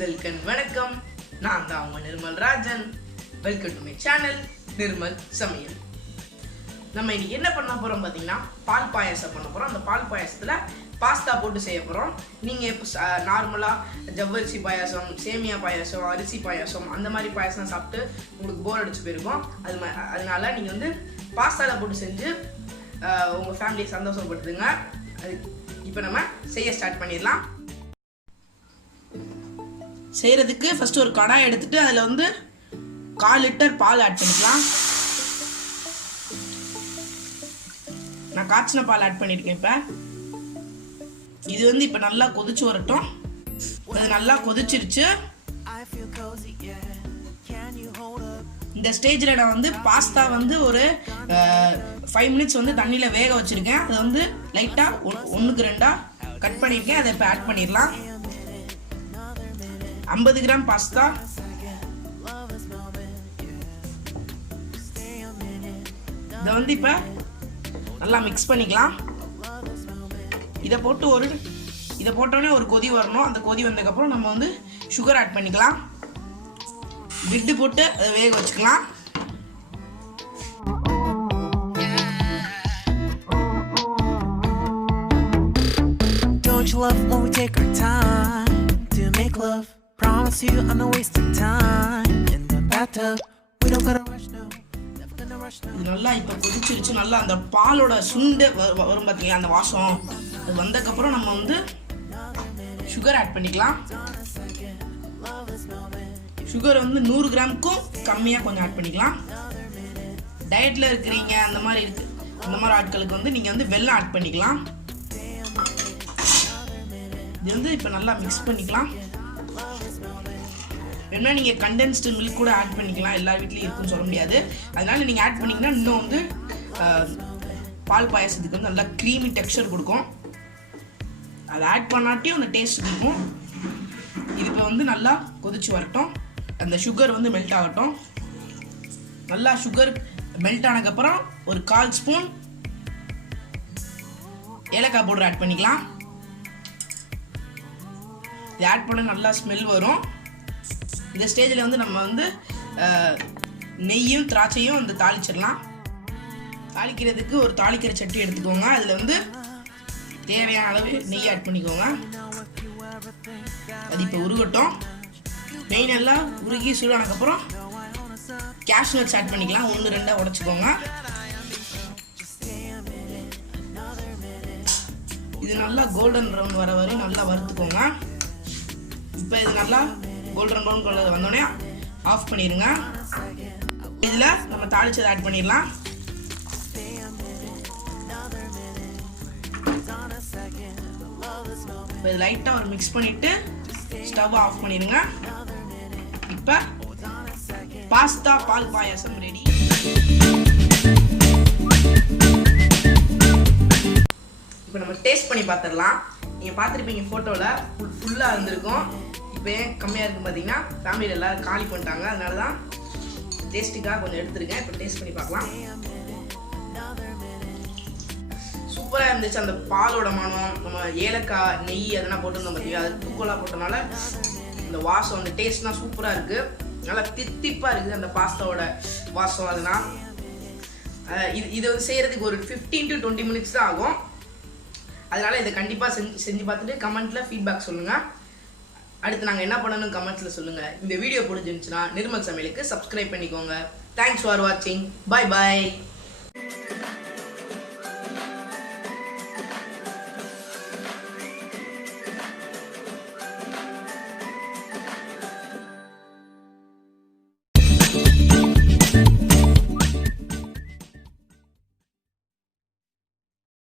உங்களுக்கன் வணக்கம். நான் தான் உங்க Nirmal Rajan. Welcome to my channel Nirmal சமையல். நம்ம இன்னைக்கு என்ன பண்ண போறோம் பார்த்தீங்கன்னா, பால் பாயாசம் பண்ண போறோம். அந்த பால் பாயாசத்துல பாஸ்தா போட்டு செய்ய போறோம். நீங்க இப்போ நார்மலா ஜவ்வரிசி பாயாசம், சேமியா பாயாசம், அரிசி பாயாசம் அந்த மாதிரி பாயாசம் சாப்பிட்டு உங்களுக்கு போர் அடிச்சு போயிருக்கும். அதனால நீங்க வந்து பாஸ்தால போட்டு செஞ்சு உங்க ஃபேமிலியை சந்தோஷப்படுத்துங்க. அது இப்போ நம்ம செய்ய ஸ்டார்ட் பண்ணிடலாம். செய்கிறதுக்கு ஃபஸ்ட்டு ஒரு கடாய் எடுத்துட்டு அதில் வந்து 1/4 லிட்டர் பால் ஆட் பண்ணிக்கலாம். நான் காய்ச்சின பால் ஆட் பண்ணியிருக்கேன். இப்போ இது வந்து இப்போ நல்லா கொதிச்சு வரட்டும். அது நல்லா கொதிச்சிருச்சு. இந்த ஸ்டேஜில் நான் வந்து பாஸ்தா வந்து ஒரு 5 மினிட்ஸ் வந்து தண்ணியில் வேக வச்சுருக்கேன். அதை வந்து லைட்டாக 1க்கு 2 கட் பண்ணியிருக்கேன். அதை இப்போ ஆட் பண்ணிடலாம். 50 கிராம் பாஸ்தா, இதை வந்து இப்போ நல்லா மிக்ஸ் பண்ணிக்கலாம். இதை போட்டோடனே ஒரு கொதி வரணும். அந்த கொதி வந்ததுக்கப்புறம் நம்ம வந்து சுகர் ஆட் பண்ணிக்கலாம். விட்டு போட்டு அதை வேக வச்சுக்கலாம். Don't you love when we take our time to make love? Promise you I'm not wasting time in the bathtub. We don't gotta rush now. Never gonna rush now. இது நல்லா இப்போ கொதிச்சிருச்சு. நல்லா அந்த பாலோட சுண்டு வரும் பார்த்தீங்களா, அந்த வாசம் அது வந்ததுக்கப்புறம் நம்ம வந்து சுகர் ஆட் பண்ணிக்கலாம். சுகர் வந்து 100 கிராமுக்கும் கம்மியாக கொஞ்சம் ஆட் பண்ணிக்கலாம். டயட்டில் இருக்கிறீங்க அந்த மாதிரி ஆட்களுக்கு வந்து நீங்கள் வந்து வெல்லம் ஆட் பண்ணிக்கலாம். இது வந்து இப்போ நல்லா மிக்ஸ் பண்ணிக்கலாம். வேணா நீங்கள் கண்டென்ஸ்டு மில்க் கூட ஆட் பண்ணிக்கலாம். எல்லா வீட்லையும் இருக்குன்னு சொல்ல முடியாது. அதனால நீங்கள் ஆட் பண்ணிங்கன்னா இன்னும் வந்து பால் பாயாசத்துக்கு வந்து நல்லா க்ரீமி டெக்ஸ்சர் கொடுக்கும். அதை ஆட் பண்ணாட்டியும் அந்த டேஸ்ட் இருக்கும். இது இப்போ வந்து நல்லா கொதிச்சு வரட்டும். அந்த சுகர் வந்து மெல்ட் ஆகட்டும். நல்லா சுகர் மெல்ட் ஆனதுக்கப்புறம் ஒரு 1/4 ஸ்பூன் ஏலக்காய் பவுடர் ஆட் பண்ணிக்கலாம். இது ஆட் பண்ண நல்லா ஸ்மெல் வரும். இந்த ஸ்டேஜில் வந்து நம்ம வந்து நெய்யும் திராட்சையும் வந்து தாளிச்சிடலாம். தாளிக்கிறதுக்கு ஒரு தாளிக்கிற சட்டி எடுத்துக்கோங்க. அதில் வந்து தேவையான அளவு நெய் ஆட் பண்ணிக்கோங்க. அது இப்போ உருகட்டும். நெய் நல்லா உருகி சூடானதுக்கப்புறம் கேஷ்யூ நட்ஸ் ஆட் பண்ணிக்கலாம். 1-2 உடைச்சிக்கோங்க. இது நல்லா கோல்டன் ப்ரௌன் வர வரையும் நல்லா வறுத்துக்கோங்க. இப்போ இது நல்லா கோல்டன் ப்ரௌன் கலர் வந்தோடனே ஆஃப் பண்ணிடுங்க. இதில் நம்ம தாளிச்சதை ஆட் பண்ணிடலாம். இப்போ இது லைட்டாக ஒரு மிக்ஸ் பண்ணிவிட்டு ஸ்டவ் ஆஃப் பண்ணிடுங்க. இப்போ பாஸ்தா பால் பாயாசம் ரெடி. இப்போ நம்ம டேஸ்ட் பண்ணி பார்த்துடலாம். நீங்கள் பார்த்துருப்பீங்க ஃபோட்டோவில் ஃபுல்லாக இருந்திருக்கும். இப்போ ஏன் கம்மியாக இருக்கும் பார்த்தீங்கன்னா, ஃபேமிலியில் எல்லோரும் காலி பண்ணிட்டாங்க. அதனால தான் டேஸ்ட்டுக்காக கொஞ்சம் எடுத்துருக்கேன். இப்போ டேஸ்ட் பண்ணி பார்க்கலாம். சூப்பராக இருந்துச்சு. அந்த பாலோட மனம், நம்ம ஏலக்காய் நெய் அதெல்லாம் போட்டுருந்தோம் பார்த்தீங்கன்னா, அது தூக்கலாக போட்டனால இந்த வாசம் அந்த டேஸ்ட்லாம் சூப்பராக இருக்குது. நல்லா தித்திப்பாக இருக்குது அந்த பாஸ்தாவோட வாசம். அதனால் இது வந்து செய்கிறதுக்கு ஒரு 15 to 20 மினிட்ஸ் தான் ஆகும். அதனால் இதை கண்டிப்பாக செஞ்சு பார்த்துட்டு கமெண்ட்டில் ஃபீட்பேக் சொல்லுங்கள். அடுத்து நாங்கள் என்ன பண்ணணும் கமெண்ட்ஸில் சொல்லுங்கள். இந்த வீடியோ பிடிச்சிருந்துச்சுன்னா நிர்மல் சமையலுக்கு சப்ஸ்கிரைப் பண்ணிக்கோங்க. தேங்க்ஸ் ஃபார் வாட்சிங். Bye bye.